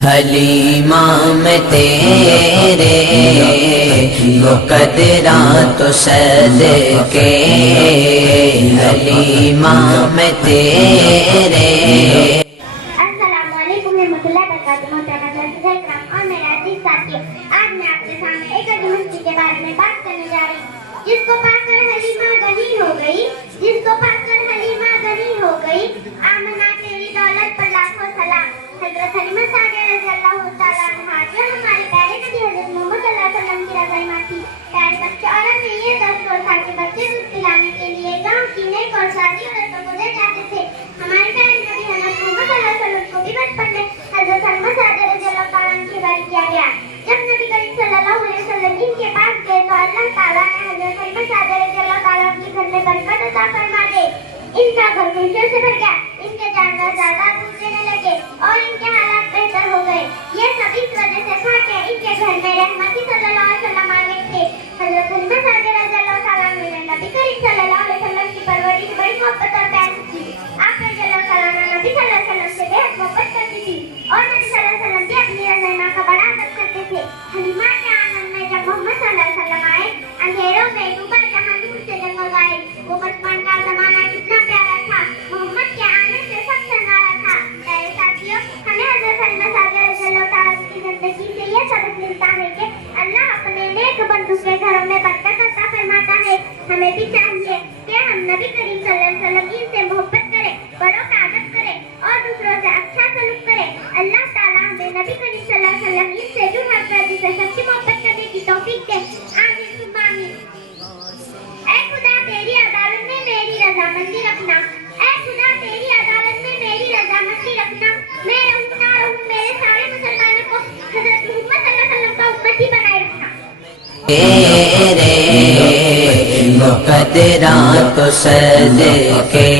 حلیمہ میں تیرے مقدراں تو صدقے، حلیمہ میں تیرے۔ السلام علیکم ورحمۃ اللہ وبرکاتہ۔ محترم اکرام اور میرے عزیز ساتھیوں، آج میں آپ کے سامنے ایک عظیم ہستی کے بارے میں بات کرنے جا رہی ہوں، جس کو پا کر حلیمہ غنی ہو گئی، جس کو پا کر حلیمہ غنی ہو گئی۔ آمنہ تیری دولت پر لاکھوں سلام۔ حضرت حلیمہ سعدیہ رضی اللہ تعالیٰ عنہا جو ہمارے پیارے نبی حضرت محمد صلی اللہ علیہ وسلم کی رضائمہ تھی۔ پیارے بچے عورت میں یہ دستور تھا کہ بچے دودھ پلانے کے لیے گاؤں کی نیک اور سادی عورتوں کو دے جاتے تھے۔ ہمارے پیارے نبی حضرت محمد صلی اللہ علیہ وسلم کو بھی بچپن میں حضرت حلیمہ سعدیہ رضی اللہ تعالیٰ عنہ کے حوالے کیا گیا۔ جب نبی کریم صلی اللہ علیہ وسلم ان کے پاس گئے تو اللہ تعالیٰ نے حضرت حلیمہ سعدیہ رضی اللہ تعالیٰ عنہ کے گھر میں برکت عطا فرما دے۔ ان کا گھر خوشیوں سے بھر گیا، ان کے جانور زیادہ دودھ دینے لگے اور ان کے حالات بہتر ہو گئے۔ یہ سب اس وجہ سے تھا کہ ان کے گھر میں رحمتی صلی اللہ علیہ وسلم آ گئے تھے۔ حضرت حلیمہ سعدیہ رضی اللہ تعالیٰ عنہ نے نبی کریم صلی اللہ علیہ وسلم کی پرورش بڑی محبت اور پیار سے کی۔ آپ رضی اللہ تعالیٰ عنہ نبی صلی اللہ علیہ وسلم سے بے حد محبت کرتی تھی اور نبی صلی اللہ علیہ وسلم بھی اپنی رضائمہ کا بڑا ادب کرتے تھے۔ حلیمہ کے آنگن میں جب محمد صلی اللہ علیہ وسلم آئے، اندھیروں میں ڈوبا جہاں نور سے جگمگائے۔ وہ بچپن کا زمانہ کتنا پیارا تھا، محمد کے آنے سے سب سنوارا تھا۔ پیارے ساتھیوں، ہمیں حضرت حلیمہ سعدیہ رضی اللہ تعالیٰ عنہ کی زندگی سے یہ سبق ملتا ہے کہ اللہ اپنے نیک بندوں کے گھروں میں برکت عطا فرماتا ہے۔ ہمیں بھی چاہیے کہ ہم نبی کریم صلی اللہ علیہ وسلم ان سے محبت کریں، بڑوں کا ادب کریں اور دوسروں سے اچھا سلوک کریں۔ اللہ تعالیٰ ہمیں نبی کریم صلی اللہ علیہ وسلم ان سے جو ہر فرد سے سچی محبت کرنے کی توفیق دے۔ آمین ثم آمین۔ اے خدا تیری عدالت میں میری رضامندی رکھنا، اے خدا تیری عدالت میں میری رضامندی رکھنا۔ میں رہوں نہ رہوں، میرے سارے مسلمانوں کو حضرت محمد صلی اللہ علیہ وسلم کا امتی بنائے رکھنا۔ تیرے مقدراں تو صدقے۔